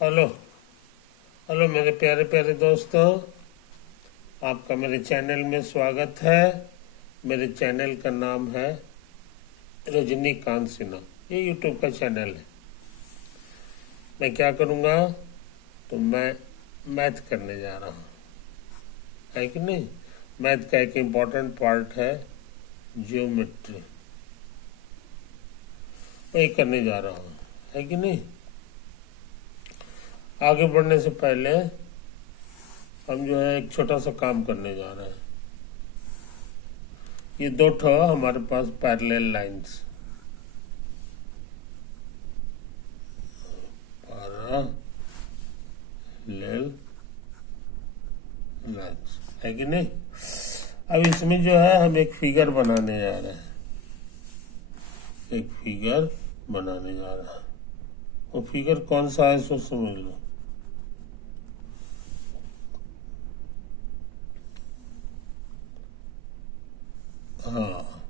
Hello. Hello मेरे प्यारे प्यारे दोस्तों, आपका मेरे चैनल में स्वागत है। मेरे चैनल का नाम है रजनीकांत सिन्हा। ये यूट्यूब का चैनल है। मैं क्या करूँगा, तो मैं मैथ करने जा रहा हूँ, है कि नहीं। मैथ का एक इम्पॉर्टेंट पार्ट है जियोमेट्री, वही करने जा रहा हूँ, है कि नहीं। आगे बढ़ने से पहले हम जो है एक छोटा सा काम करने जा रहे हैं। ये दो ठो हमारे पास पैरेलल लाइंस, पैरेलल लाइंस, है कि नहीं। अब इसमें जो है हम एक फिगर बनाने जा रहे हैं, एक फिगर बनाने जा रहे हैं। वो फिगर कौन सा है सो समझ लो। हाँ,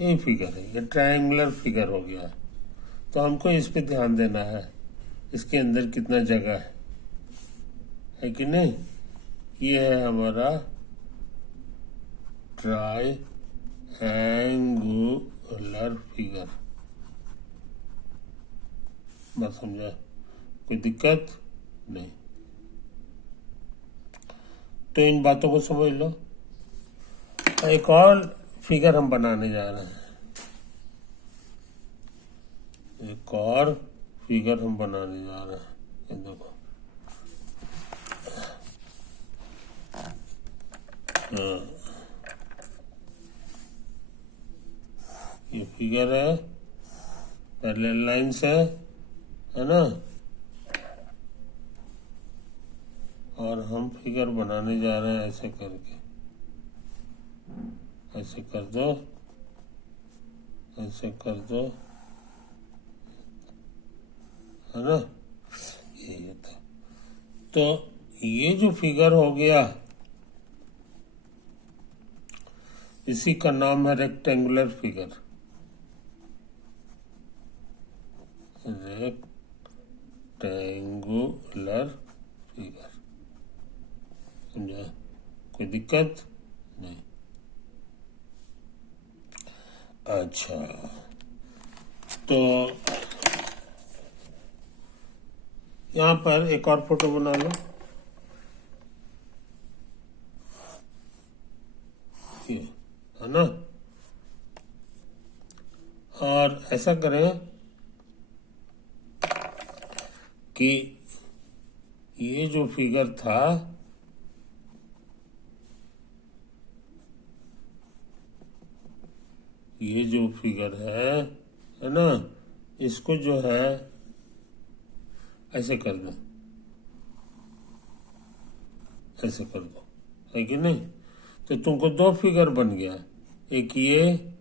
ये फिगर है, ये ट्रायंगुलर फिगर हो गया। तो हमको इस पे ध्यान देना है, इसके अंदर कितना जगह है कि नहीं। ये है हमारा ट्रायंगुलर फिगर। बात समझा, कोई दिक्कत नहीं। तो इन बातों को समझ लो। एक और फिगर हम बनाने जा रहे हैं, एक और फिगर हम बनाने जा रहे हैं। ये देखो, ये फिगर है, पैरेलल लाइंस है ना। और हम फिगर बनाने जा रहे हैं ऐसे करके, ऐसे कर दो, ऐसे कर दो, है ना। ये था। तो ये जो फिगर हो गया, इसी का नाम है रेक्टेंगुलर फिगर। रेक्टेंगुलर फिगर, समझा, कोई दिक्कत नहीं। अच्छा, तो यहाँ पर एक और फोटो बना लो, ये है ना। और ऐसा करें कि ये जो फिगर था, ये जो फिगर है ना, इसको जो है ऐसे कर दो, ऐसे कर दो, है कि नहीं। तो तुमको दो फिगर बन गया, एक ये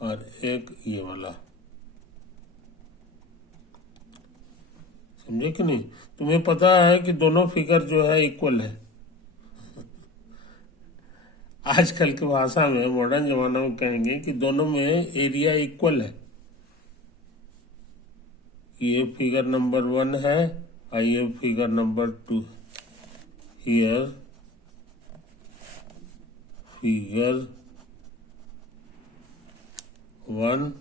और एक ये वाला, समझे कि नहीं। तुम्हें पता है कि दोनों फिगर जो है इक्वल है। आजकल की भाषा में, मॉडर्न जमाना में कहेंगे कि दोनों में एरिया इक्वल है। ये फिगर नंबर 1 है और ये figure number 2। Here figure 1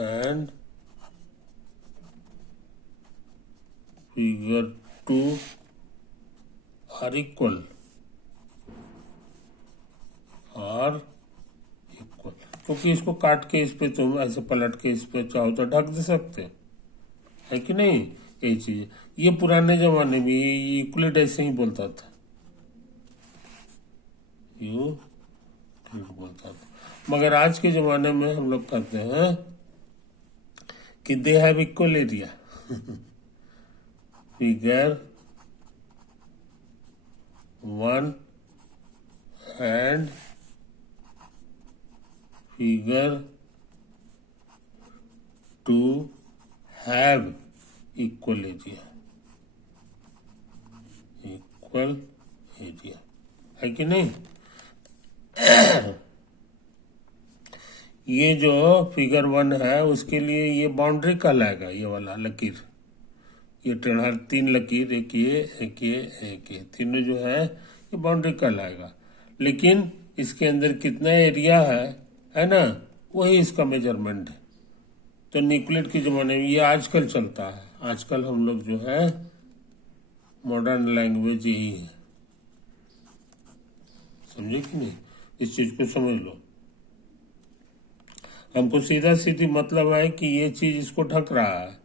and figure 2 are equal, और इक्वल। क्योंकि इसको काट के इस पे तुम ऐसे पलट के इस पे चाहो तो ढक दे सकते, है कि नहीं। यही चीज, ये पुराने जमाने में ये यूक्लिड ऐसे ही बोलता था, यूक्लिड बोलता था। मगर आज के जमाने में हम लोग कहते हैं कि they have equal area. Figure 1 and figure 2 have equal area, equal area, है कि नहीं। ये जो फिगर 1 है उसके लिए ये बाउंड्री कहलाएगा, ये वाला लकीर, ये टेढ़ा 3 लकीर, एक ये तीनों जो है ये बाउंड्री कहलाएगा। लेकिन इसके अंदर कितना एरिया है ना, वही इसका मेजरमेंट है। तो न्यूक्लियर के ज़माने में ये आजकल चलता है, आजकल हम लोग जो है मॉडर्न लैंग्वेज यही है, समझे कि नहीं? इस चीज़ को समझ लो। हमको सीधा सीधी मतलब है कि ये चीज़ इसको ढक रहा है।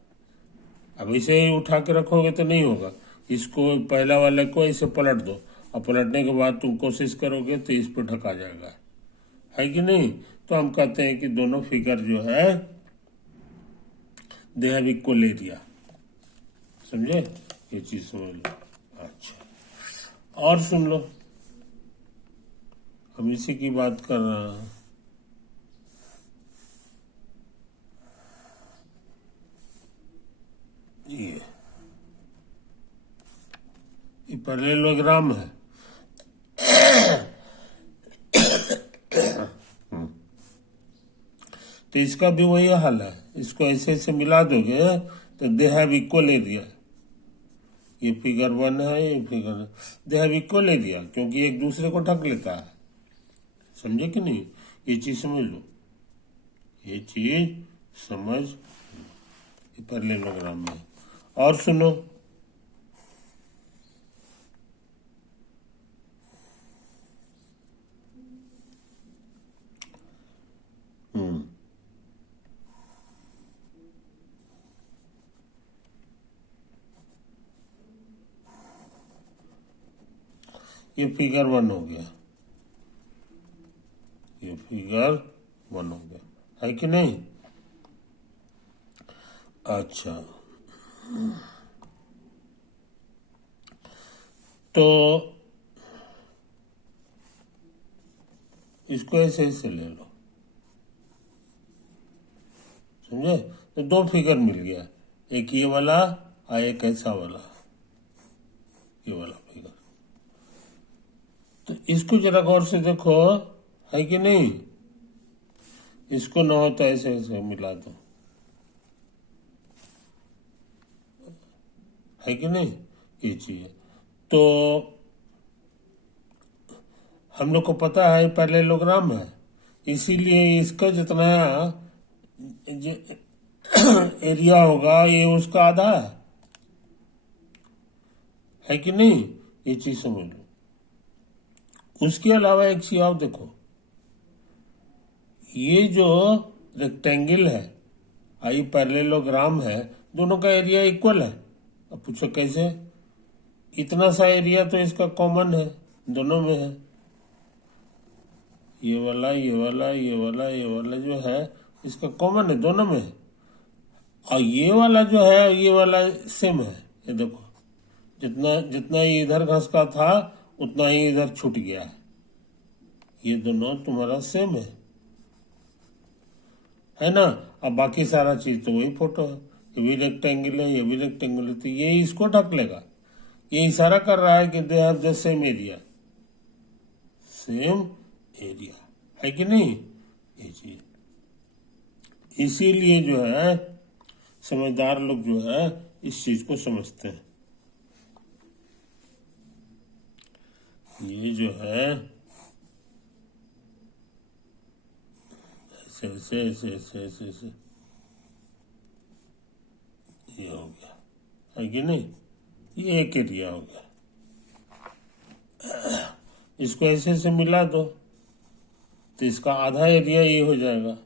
अब इसे उठा के रखोगे तो नहीं होगा, इसको पहला वाले को इसे पलट दो, और पलटने के बाद तुम कोशिश करोगे तो इस पर ढका जाएगा, है कि नहीं? तो हम कहते हैं कि दोनों फिगर जो है दे हैव इक्वल एरिया, समझे? ये चीज समझ लो। अच्छा, और सुन लो, हम इसी की बात कर रहे हैं। ये पैरेललोग्राम है। तो इसका भी वही हाल है, इसको ऐसे ऐसे मिला दोगे तो दे हैव इक्वल एरिया। ये फिगर 1 है, ये figure, they have equal area, क्योंकि एक दूसरे को ढक लेता है, समझे कि नहीं? ये चीज समझ लो, ये चीज समझ पैरेललोग्राम में। और सुनो, ये फिगर 1 हो गया, ये फिगर 1 हो गया, है कि नहीं? अच्छा, तो इसको ऐसे ऐसे ले लो, समझे? तो 2 फिगर मिल गया, एक ये वाला और एक ऐसा वाला, ये वाला फिगर। तो इसको जरा गौर से देखो, है कि नहीं? इसको न हो तो ऐसे ऐसे मिला दो, है कि नहीं? ये चीज है। तो हम लोग को पता है पैरेललोग्राम है, इसीलिए इसका जितना एरिया होगा ये उसका आधा है कि नहीं? ये चीज समझ लो। उसके अलावा एक चीज आप देखो, ये जो रेक्टेंगल है, आई पैरेललोग्राम है, दोनों का एरिया इक्वल है। अब पूछो कैसे? इतना सा एरिया तो इसका कॉमन है, दोनों में है। ये वाला ये वाला ये वाला ये वाला जो है इसका कॉमन है, दोनों में है। और ये वाला जो है ये वाला सेम है, ये देखो, जितना जितना ये इधर घस का था उतना ही इधर छूट गया है। ये दोनों तुम्हारा सेम है ना? अब बाकी सारा चीज तो वही फोटो है, ये भी रेक्टेंगल है, ये भी रेक्टेंगल है, तो ये इसको ढक लेगा। ये इशारा कर रहा है कि they have the same area, same area, है कि नहीं? ये चीज, इसीलिए जो है समझदार लोग जो है इस चीज को समझते हैं। ये जो है ऐसे ऐसे ऐसे ऐसे ऐसे ऐसे ये हो गया, है कि नहीं? ये एक एरिया हो गया। इसको ऐसे ऐसे मिला दो तो इसका आधा एरिया ये हो जाएगा।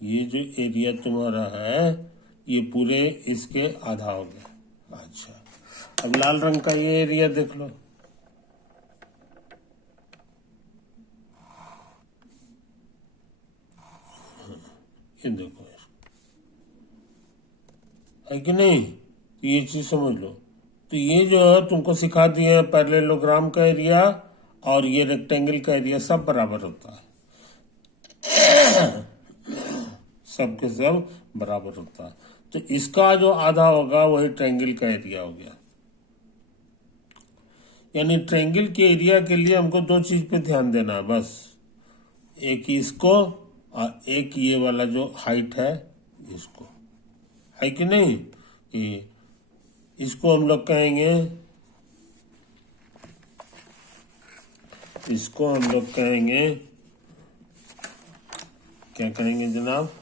ये जो एरिया तुम्हारा है ये पूरे इसके आधा हो गया। अच्छा, अब लाल रंग का ये एरिया देख लो, ये देखो, है कि नहीं? ये चीज समझ लो। तो ये जो है तुमको सिखा दिए पैरेललोग्राम का एरिया और ये रेक्टेंगल का एरिया सब बराबर होता है, सब के सब बराबर होता है। तो इसका जो आधा होगा वही ट्रायंगल का एरिया हो गया। यानी ट्रायंगल के एरिया के लिए हमको 2 चीज पे ध्यान देना है बस, एक इसको और एक ये वाला जो हाइट है इसको, है कि नहीं? ये इसको हम लोग कहेंगे, क्या कहेंगे जनाब,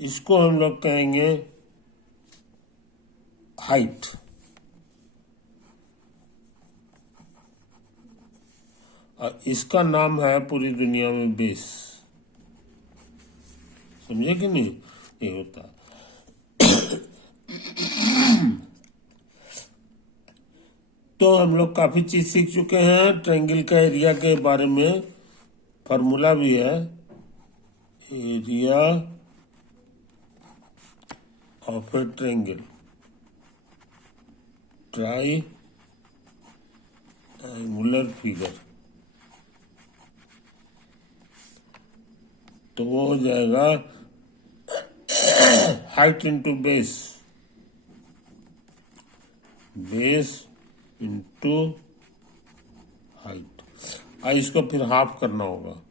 इसको हम लोग कहेंगे हाइट। और इसका नाम है पूरी दुनिया में बेस। समझे कि नहीं? ये होता है। तो हम लोग काफी चीज सीख चुके हैं। ट्रायंगल का एरिया के बारे में फॉर्मूला भी है, area of A triangle, triangular figure. तो वो हो जाएगा height into base, base into height. इसको फिर हाफ करना होगा।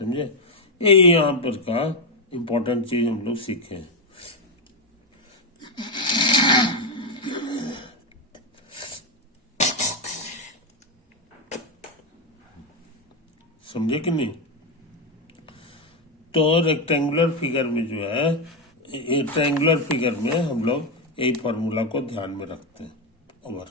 समझे? यही यहाँ पर का इम्पोर्टेंट चीज हम लोग सीखे। समझे कि नहीं? तो रेक्टेंगुलर फिगर में जो है, ट्रायंगुलर फिगर में हम लोग यही फॉर्मूला को ध्यान में रखते हैं। ओवर।